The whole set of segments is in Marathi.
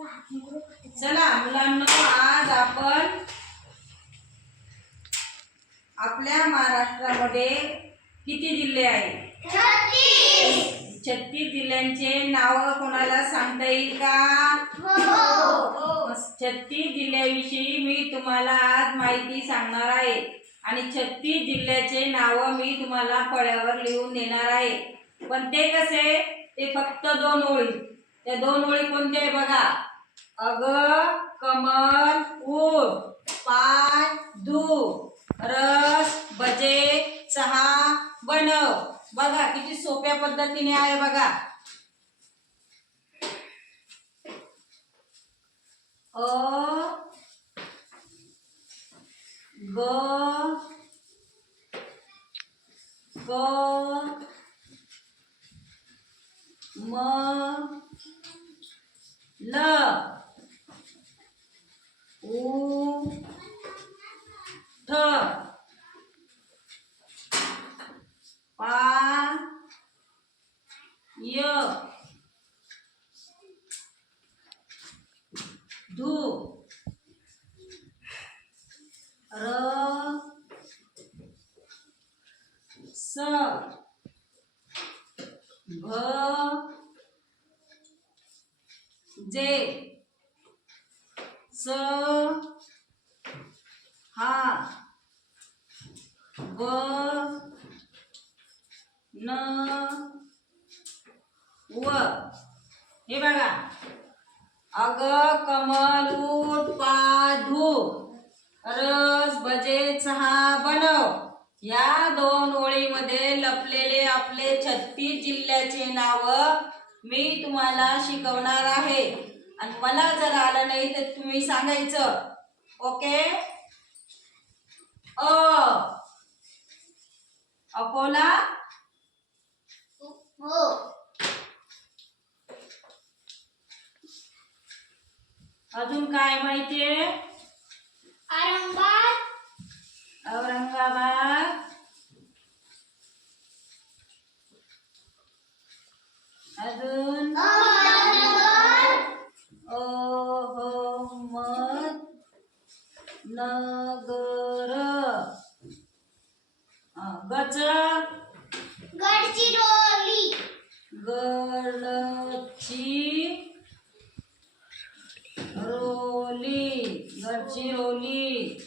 चला मुलांना आज आपण आपल्या महाराष्ट्रामध्ये किती जिल्हे आहेत? छत्तीस. जिल्ह्यांचे नाव कोणाला सांगता येईल का? छत्तीस जिल्ह्याविषयी मी तुम्हाला आज माहिती सांगणार आहे. आणि छत्तीस जिल्ह्याचे नाव मी तुम्हाला फळ्यावर लिहून देणार आहे. पण ते कसे? ते फक्त दोन ओळी. त्या दोन ओळी कोणत्या आहे बघा. अग कमल ऊर पाय धू. रस बजे चहा बनव. बघा किती सोप्या पद्धतीने आहे बघा. अ ग ग म ल उ ठ पा य धू र. स. भ. जे. स. हा. व न. व. हे बघा. अग कमल उठ पाधू रस भजे चहा बनव. या दोन ओळीमध्ये लपलेले आपले छत्तीस जिल्ह्याचे नाव मी तुम्हाला शिकवणार आहे. आणि मला जर आलं नाही तर तुम्ही सांगायचं. ओके? अ. अकोला? हो. अजून काय माहितीये औरंगाबाद. अजून? गडचिरोली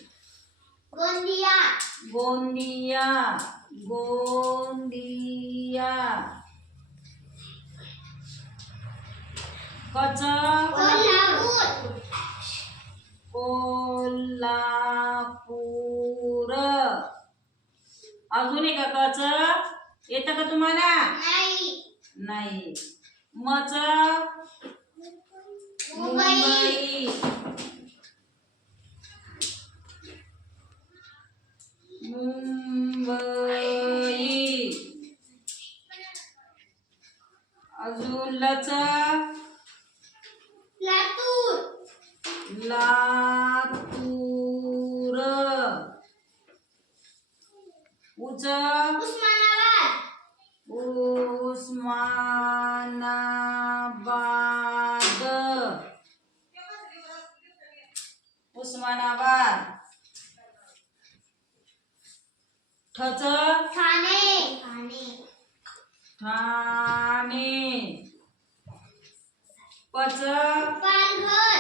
गोंदिया. गोंदिया. गोंदिया. कच कोल्हापूर. कोल्हापूर. अजून एक कच. येतं का तुम्हाला? नाही. नाही. मच. मुंबई. मुंबई. अजून लच. लातूर. लातूर. उच. उस्मानाबाद. उस्मानाबाद. उस्मानाबाद. ठच? ठाणे. ठाणे. ठाणे. पच? पालघर.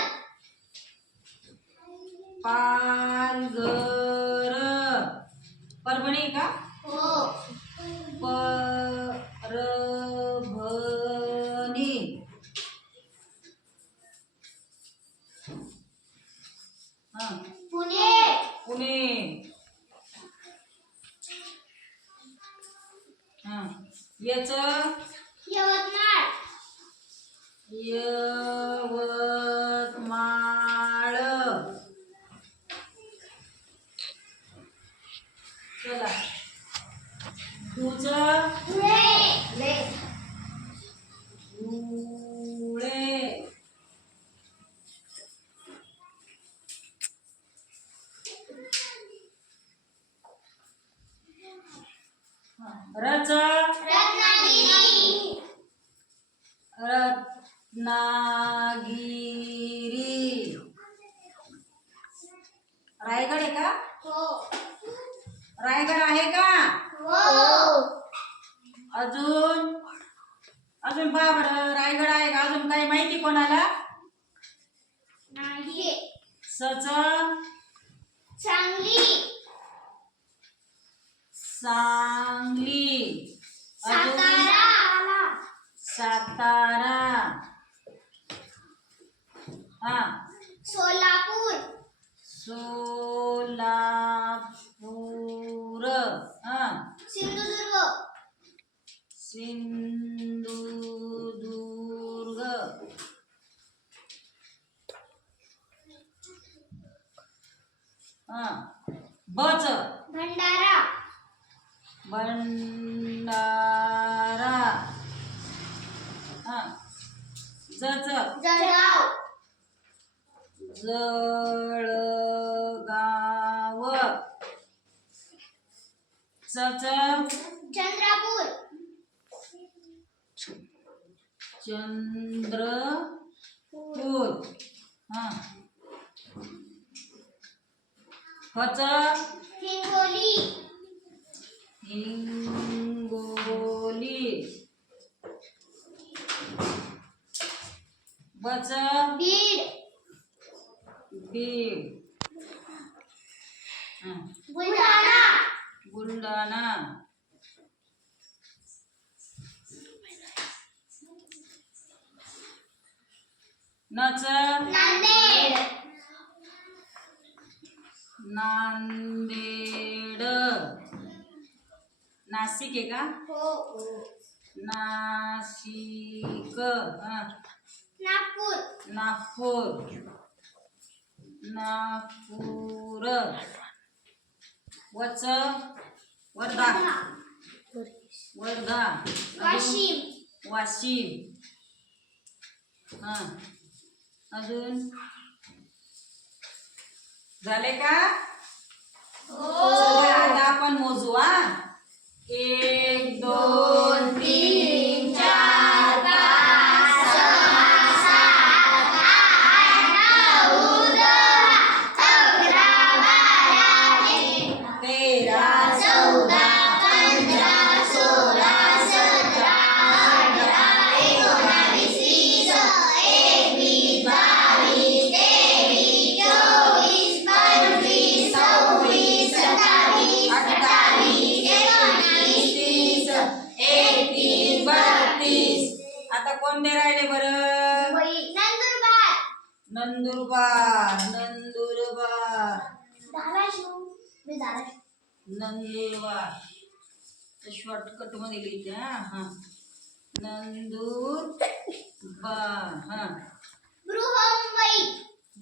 पालघर. परभणी का? याच? यवतमाळ. यवतमाळ. चला. तुझ? रत्नागिरी. रायगड आहे का? हो. रायगड आहे का? हो. अजून? अजून बाबड रायगड आहे का? अजून काही माहिती कोणाला? नाही सच? चांगली सांगली. सातारा. सातारा. हा. सोलापूर. सोलापूर. हा. सिंधुदुर्ग. सिंधुदुर्ग. हा. बच. भंडारा. भंडारा. जळगाव चच चंद्रपूर. चंद्रपूर. हा. हच. हिंगोली. हिंगोली. बच. बीड. बीड बुलढाणा. नच नांदेड. नांदेड. नाशिक आहे का? हो. नाशिक. हा. नागपूर. नागपूर. नागपूर. वच वर्धा. वर्धा. वाशिम. वाशिम. हा. अजून? झाले का? चला आता आपण मोजू हा. नंदुरबार नंदुरबार। धाराशिव मी धाराशिव. नंदुरबार। शॉर्टकट मध्ये लिहिते हा हा. नंदुरबार हा.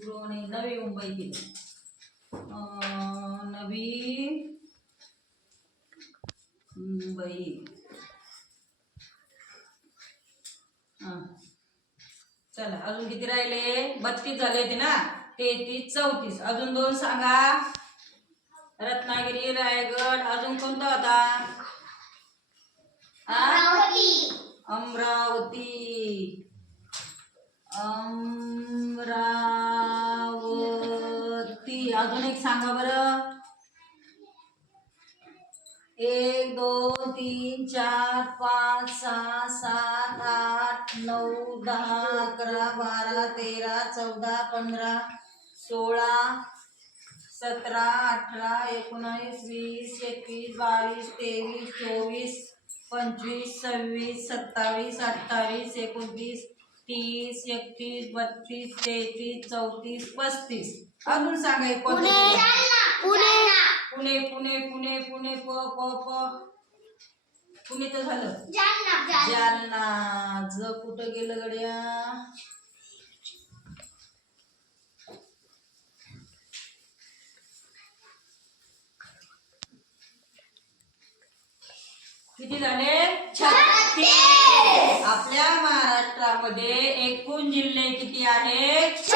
गृहिणी नवी मुंबई केली. अं, नवी मुंबई. चला अजून किती राहिले? बत्तीस झाले होते ना? तेहतीस चौतीस. अजून दोन सांगा. रत्नागिरी रायगड अजून कोणता होता? अमरावती. अमरावती. अमरावती. अजून एक सांगा बरं. एक दोन तीन चार पाच सहा सात नऊ दहा अकरा बारा तेरा चौदा पंधरा सोळा सतरा अठरा एकोणावीस वीस एकवीस बावीस तेवीस चोवीस पंचवीस सव्वीस सत्तावीस अठ्ठावीस एकोणतीस तीस एकतीस बत्तीस तेहतीस चौतीस पस्तीस. अजून सांगा. पुणे. पुणे पुणे पुणे पुणे प प प. पुणे तर झालं जालना ज कुठं गेलं गड्या? किती झाले? छत्तीस. आपल्या महाराष्ट्रामध्ये एकूण जिल्हे किती आहेत?